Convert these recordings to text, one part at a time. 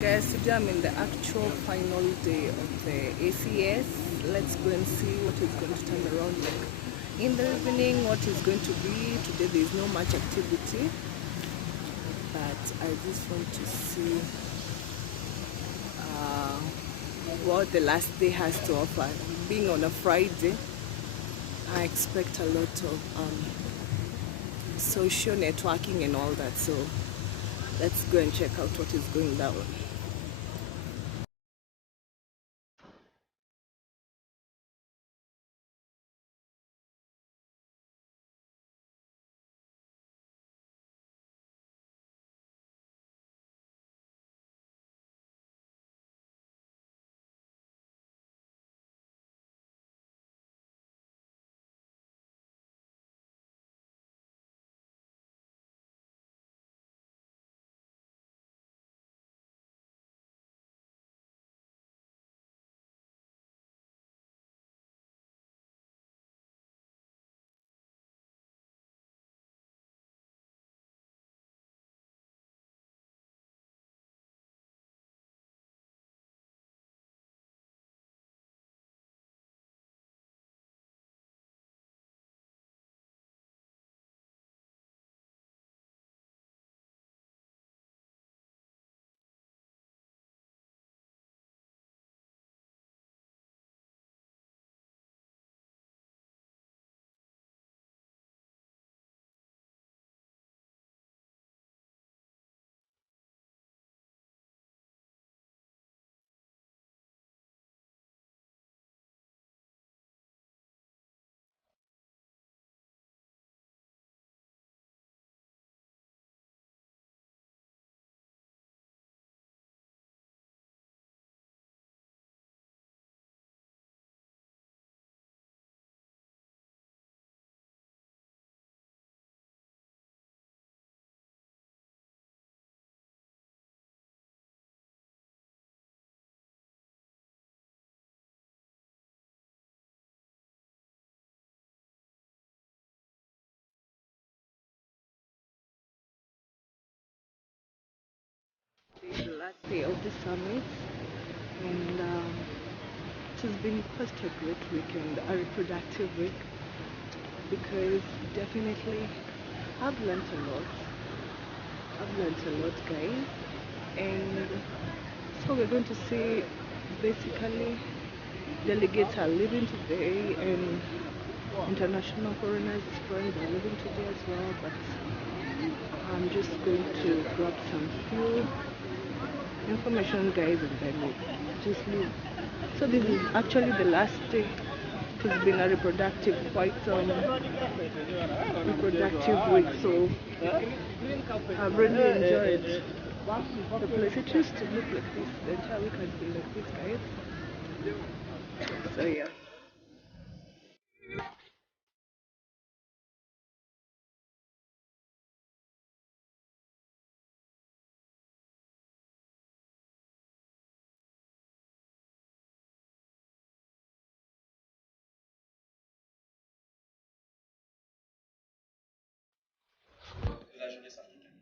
Guys, today I'm in the actual final day of the ACS. Let's go and see what is going to turn around like in the evening, what is going to be. Today there is no much activity, but I just want to see what the last day has to offer. Being on a Friday, I expect a lot of social networking and all that, so let's go and check out what is going down. The last day of the summit, and it has been quite a great weekend, a reproductive week, because definitely I've learned a lot. Guys, and so we're going to see basically delegates are leaving today, and international foreigners friends are leaving today as well, but I'm just going to grab some few information, guys, and then we'll just leave. So this is actually the last day. It has been a reproductive week, so I've really enjoyed the place. It used to look like this, the entire week has been like this, guys. So yeah. La jeunesse africaine.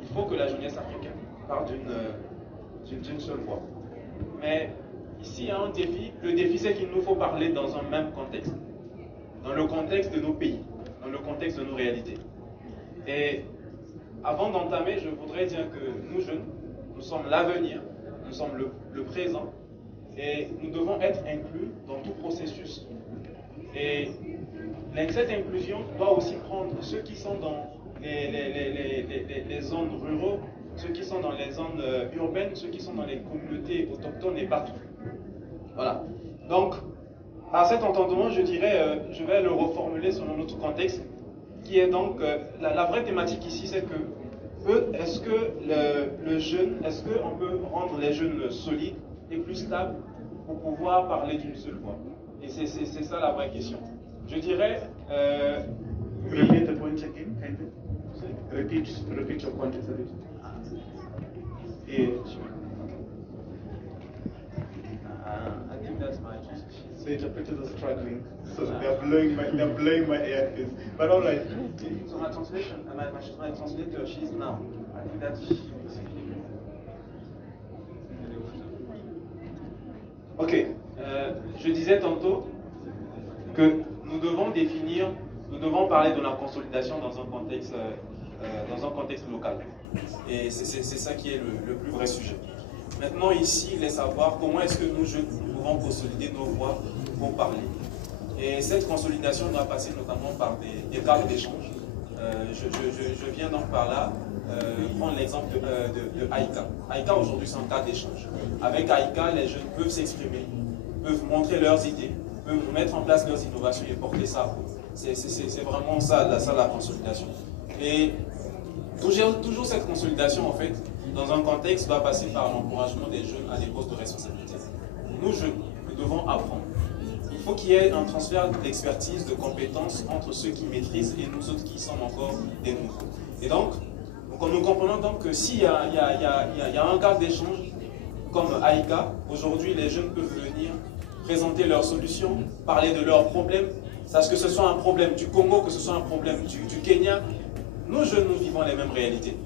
Il faut que la jeunesse africaine parte d'une seule voix. Mais ici, il y a un défi. Le défi, c'est qu'il nous faut parler dans un même contexte. Dans le contexte de nos pays, dans le contexte de nos réalités. Et avant d'entamer, je voudrais dire que nous jeunes, nous sommes l'avenir, nous sommes le présent, et nous devons être inclus dans tout processus. Et cette inclusion doit aussi prendre ceux qui sont dans les zones rurales, ceux qui sont dans les zones urbaines, ceux qui sont dans les communautés autochtones et partout. Voilà. Donc, à cet entendement, je dirais, je vais le reformuler selon notre contexte, qui est donc, la vraie thématique ici, c'est que, est-ce que le jeune, est-ce qu'on peut rendre les jeunes solides et plus stables pour pouvoir parler d'une seule voix? Et c'est ça la vraie question. Je dirais... Repeat the point again, kind of. Repeat your context a bit. Yeah, sure. I think that's my So interpreters are struggling, so they're blowing my earpiece. But all right. So my translation, my translator, she's now. I think that she Ok, je disais tantôt que nous devons parler de la consolidation dans un contexte local. Et c'est ça qui est le plus vrai sujet. Maintenant, ici, il est savoir comment est-ce que nous pouvons consolider nos voix pour parler. Et cette consolidation doit passer notamment par des tables d'échange. Je viens donc par là prendre l'exemple de 𝐼𝐾𝐒. 𝐼𝐾𝐒 aujourd'hui c'est un cas d'échange. Avec 𝐼𝐾𝐒, les jeunes peuvent s'exprimer, peuvent montrer leurs idées, peuvent mettre en place leurs innovations et porter ça. C'est vraiment ça la consolidation. Et toujours cette consolidation en fait, dans un contexte, doit passer par l'encouragement des jeunes à des postes de responsabilité. Nous jeunes, nous devons apprendre. Il faut qu'il y ait un transfert d'expertise, de compétences entre ceux qui maîtrisent et nous autres qui sommes encore des nouveaux. Et donc nous comprenons donc que s'il y a un cadre d'échange comme 𝐼𝐾𝐒, aujourd'hui les jeunes peuvent venir présenter leurs solutions, parler de leurs problèmes, parce que ce soit un problème du Congo, que ce soit un problème du Kenya, nos jeunes, nous vivons les mêmes réalités.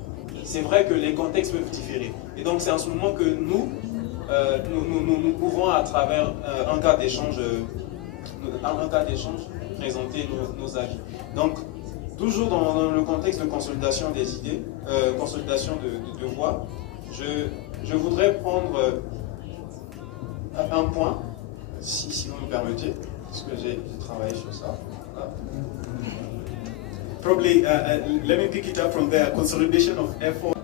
C'est vrai que les contextes peuvent différer. Et donc c'est en ce moment que nous pouvons, à travers un cas d'échange, présenter nos avis. Donc, toujours dans le contexte de consolidation des idées, consolidation de voix, je voudrais prendre un point, si vous me permettez, parce que j'ai travaillé sur ça. Probably, let me pick it up from there. Consolidation of effort.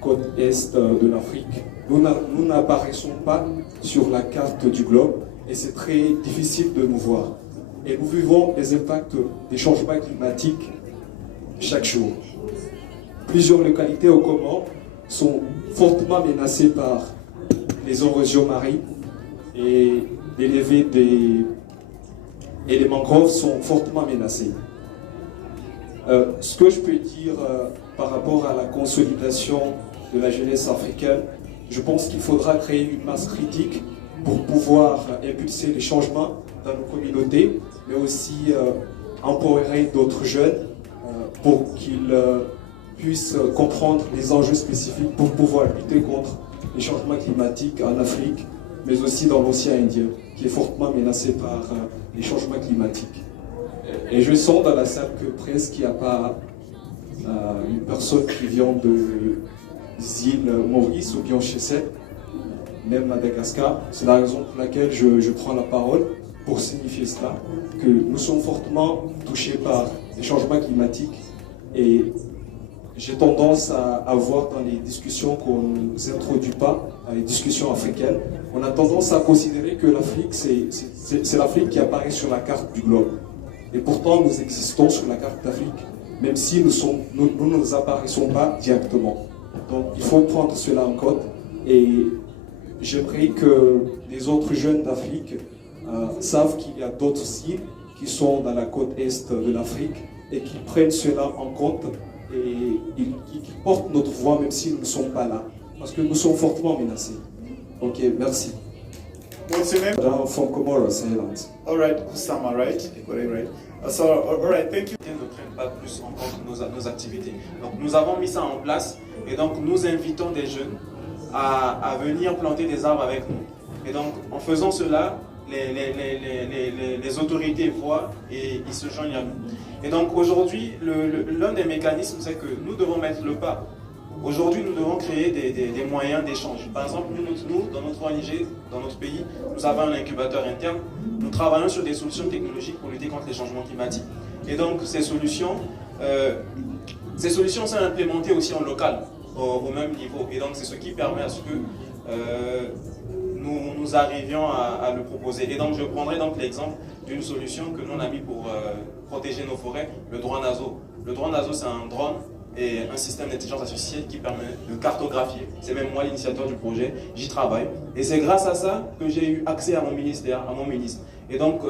Côte est de l'Afrique. Nous n'apparaissons pas sur la carte du globe et c'est très difficile de nous voir. Et nous vivons les impacts des changements climatiques chaque jour. Plusieurs localités au Comores sont fortement menacées par les érosions marines et les levées et les mangroves sont fortement menacées. Ce que je peux dire par rapport à la consolidation de la jeunesse africaine, je pense qu'il faudra créer une masse critique pour pouvoir impulser les changements dans nos communautés, mais aussi empowerer d'autres jeunes pour qu'ils puissent comprendre les enjeux spécifiques pour pouvoir lutter contre les changements climatiques en Afrique, mais aussi dans l'océan Indien, qui est fortement menacé par les changements climatiques. Et je sens dans la salle que presque il n'y a pas une personne qui vient des îles Maurice ou bien chez même Madagascar. C'est la raison pour laquelle je prends la parole pour signifier cela, que nous sommes fortement touchés par les changements climatiques et j'ai tendance à voir dans les discussions qu'on ne nous introduit pas, dans les discussions africaines, on a tendance à considérer que l'Afrique, c'est l'Afrique qui apparaît sur la carte du globe. Et pourtant, nous existons sur la carte d'Afrique, même si nous ne apparaissons pas directement. Donc, il faut prendre cela en compte. Et j'aimerais que les autres jeunes d'Afrique savent qu'il y a d'autres îles qui sont dans la côte est de l'Afrique et qu'ils prennent cela en compte et qu'ils portent notre voix même si nous ne sommes pas là. Parce que nous sommes fortement menacés. Ok, merci. What's your name? I'm from Comoros Islands. All right, Osama, right? Right. So, all right, thank you. Ne prennent pas plus en compte nos activités. Donc nous avons mis ça en place et donc nous invitons des jeunes à venir planter des arbres avec nous. Et donc en faisant cela, les autorités voient et ils se joignent à nous. Et donc aujourd'hui, l'un des mécanismes, c'est que nous devons mettre le pas. Aujourd'hui, nous devons créer des moyens d'échange. Par exemple, nous, dans notre ONG, dans notre pays, nous avons un incubateur interne. Nous travaillons sur des solutions technologiques pour lutter contre les changements climatiques. Et donc, ces solutions sont implémentées aussi en local, au même niveau. Et donc, c'est ce qui permet à ce que nous arrivions à le proposer. Et donc, je prendrai donc l'exemple d'une solution que nous on a mis pour protéger nos forêts, le drone ASO. Le drone ASO, c'est un drone et un système d'intelligence artificielle qui permet de cartographier. C'est même moi l'initiateur du projet, j'y travaille. Et c'est grâce à ça que j'ai eu accès à mon ministère, à mon ministre. Et donc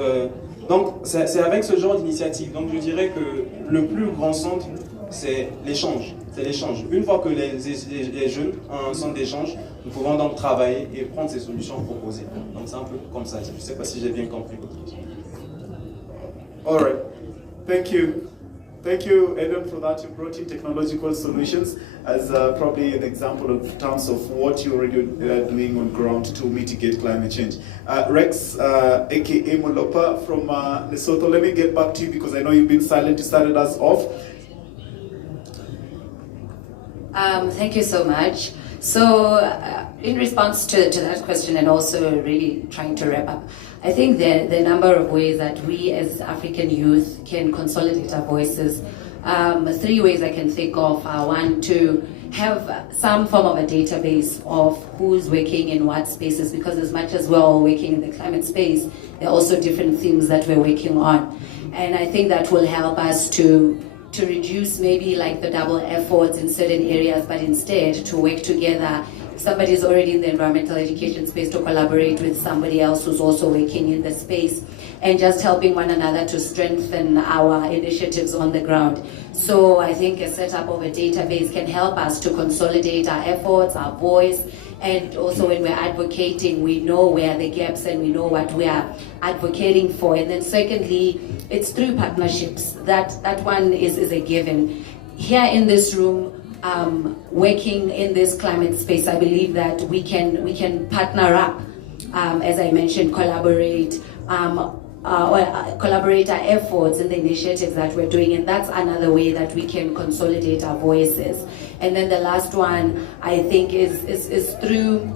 c'est avec ce genre d'initiative. Donc je dirais que le plus grand centre, c'est l'échange. C'est l'échange. Une fois que les jeunes ont un centre d'échange, nous pouvons donc travailler et prendre ces solutions proposées. Donc c'est un peu comme ça. Je ne sais pas si j'ai bien compris votre question. All right. Thank you. Thank you, Eden, for that. You brought in technological solutions as probably an example of terms of what you're already doing on ground to mitigate climate change. Rex, aka Molopa from Lesotho, let me get back to you because I know you've been silent. You started us off. Thank you so much. So, in response to that question and also really trying to wrap up, I think the number of ways that we as African youth can consolidate our voices, 3 ways I can think of are: one, to have some form of a database of who's working in what spaces, because as much as we're all working in the climate space, there are also different themes that we're working on. And I think that will help us to reduce maybe like the double efforts in certain areas, but instead to work together. If somebody is already in the environmental education space, to collaborate with somebody else who's also working in the space, and just helping one another to strengthen our initiatives on the ground. So I think a setup of a database can help us to consolidate our efforts, our voice, and also when we're advocating, we know where are the gaps and we know what we are advocating for. And then secondly, it's through partnerships. That one is a given. Here in this room, working in this climate space, I believe that we can partner up, as I mentioned, collaborate our efforts in the initiatives that we're doing, and that's another way that we can consolidate our voices. And then the last one, I think, is through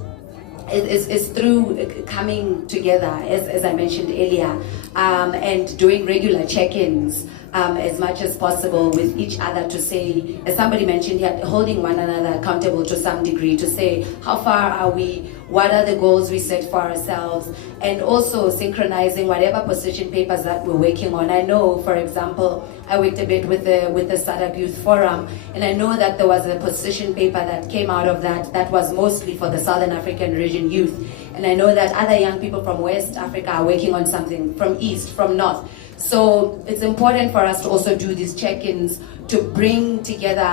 coming together, as I mentioned earlier, and doing regular check-ins as much as possible with each other, to say, as somebody mentioned here, holding one another accountable to some degree, to say how far are we, what are the goals we set for ourselves, and also synchronizing whatever position papers that we're working on. I know, for example, I worked a bit with the SADC Youth Forum, and I know that there was a position paper that came out of that was mostly for the Southern African region youth. And I know that other young people from West Africa are working on something, from East, from North. So it's important for us to also do these check-ins to bring together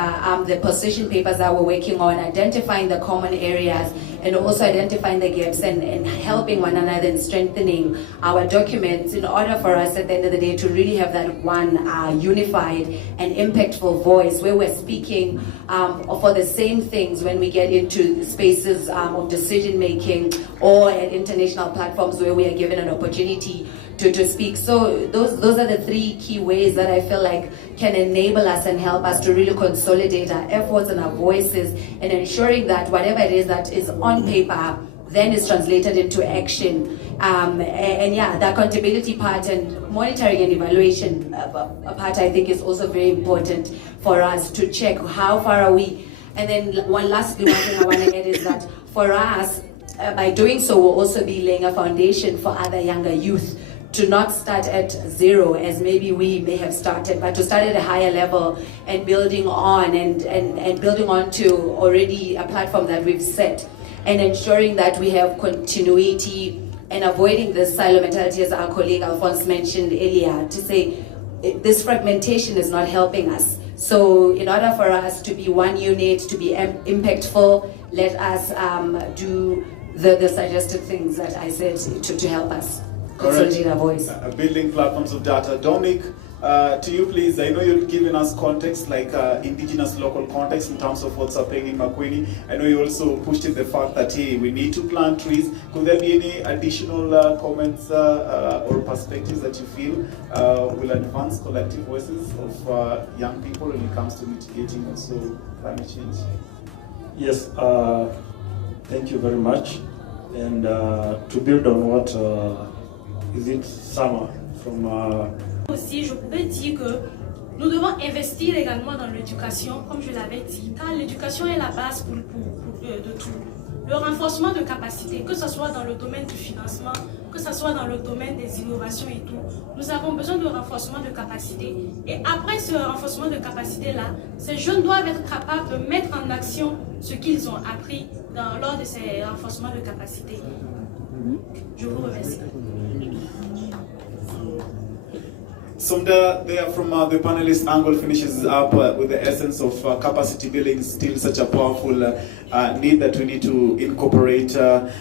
the position papers that we're working on, identifying the common areas, and also identifying the gaps and helping one another and strengthening our documents in order for us at the end of the day to really have that one unified and impactful voice where we're speaking for the same things when we get into spaces of decision making or at international platforms where we are given an opportunity to speak. So those are the 3 key ways that I feel like can enable us and help us to really consolidate our efforts and our voices, and ensuring that whatever it is that is on paper then is translated into action. And yeah, the accountability part and monitoring and evaluation part, I think, is also very important for us to check how far are we. And then one thing I want to add is that for us, by doing so, we'll also be laying a foundation for other younger youth to not start at zero as maybe we may have started, but to start at a higher level and building on and building on to already a platform that we've set, and ensuring that we have continuity and avoiding this silo mentality, as our colleague Alphonse mentioned earlier, to say this fragmentation is not helping us. So in order for us to be one unit, to be impactful, let us do the suggested things that I said to help us consolidate our voice. Building platforms of data. Dominic, to you please, I know you've given us context, like indigenous local context in terms of what's happening in Makueni. I know you also pushed in the fact that, hey, we need to plant trees. Could there be any additional comments or perspectives that you feel will advance collective voices of young people when it comes to mitigating also climate change? Yes, thank you very much. And to build on what is it Sama from Aussi, je pourrais dire que nous devons investir également dans l'éducation, comme je l'avais dit, car l'éducation est la base de tout. Le renforcement de capacités, que ce soit dans le domaine du financement, que ce soit dans le domaine des innovations et tout, nous avons besoin de renforcement de capacités. Et après ce renforcement de capacités-là, ces jeunes doivent être capables de mettre en action ce qu'ils ont appris lors de ces renforcements de capacités. Je vous remercie. Somewhere there from the panelist angle finishes up with the essence of capacity building, still such a powerful need that we need to incorporate to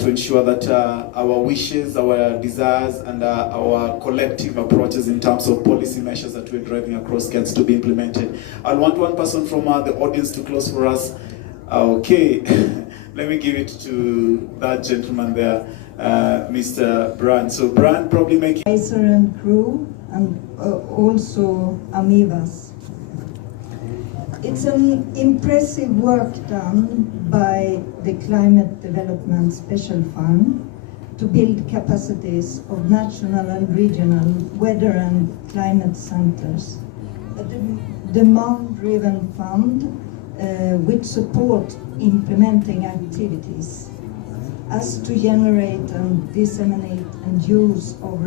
ensure that our wishes, our desires, and our collective approaches in terms of policy measures that we're driving across gets to be implemented. I'll want one person from the audience to close for us. Okay, let me give it to that gentleman there, Mr. Brand. So Brand probably making... Advisor and crew, and also Amivas. It's an impressive work done by the Climate Development Special Fund to build capacities of national and regional weather and climate centers. A demand-driven fund which support implementing activities as to generate and disseminate and use of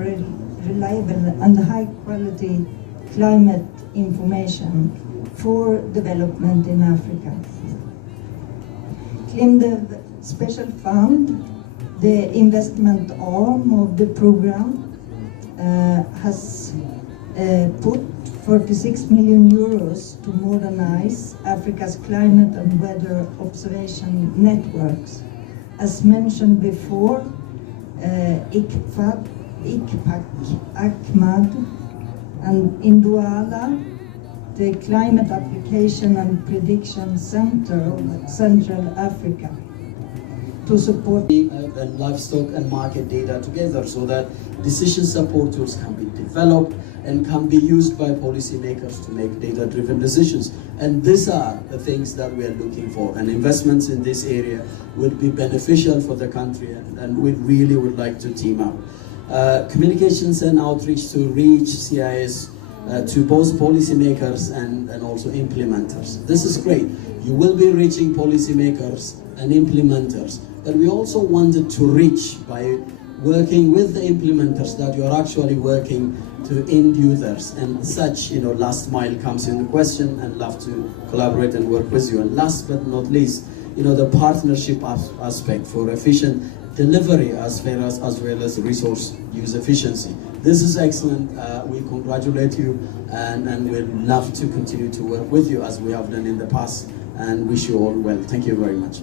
reliable and high-quality climate information for development in Africa. CLIMDEV Special Fund, the investment arm of the program, has put 46 million euros to modernize Africa's climate and weather observation networks. As mentioned before, 𝐬𝐃𝐓, 𝐬𝐃𝐓, and in Douala, the Climate Application and Prediction Center of Central Africa to support and livestock and market data together so that decision support tools can be developed and can be used by policymakers to make data-driven decisions. And these are the things that we are looking for. And investments in this area would be beneficial for the country, and we really would like to team up. Communications and outreach to reach CIS to both policymakers and also implementers. This is great. You will be reaching policymakers and implementers, but we also wanted to reach by working with the implementers that you are actually working to end users, and such, last mile comes into question, and love to collaborate and work with you. And last but not least, the partnership aspect for efficient delivery as well as resource use efficiency. This is excellent. We congratulate you, and we'd love to continue to work with you as we have done in the past, and wish you all well. Thank you very much.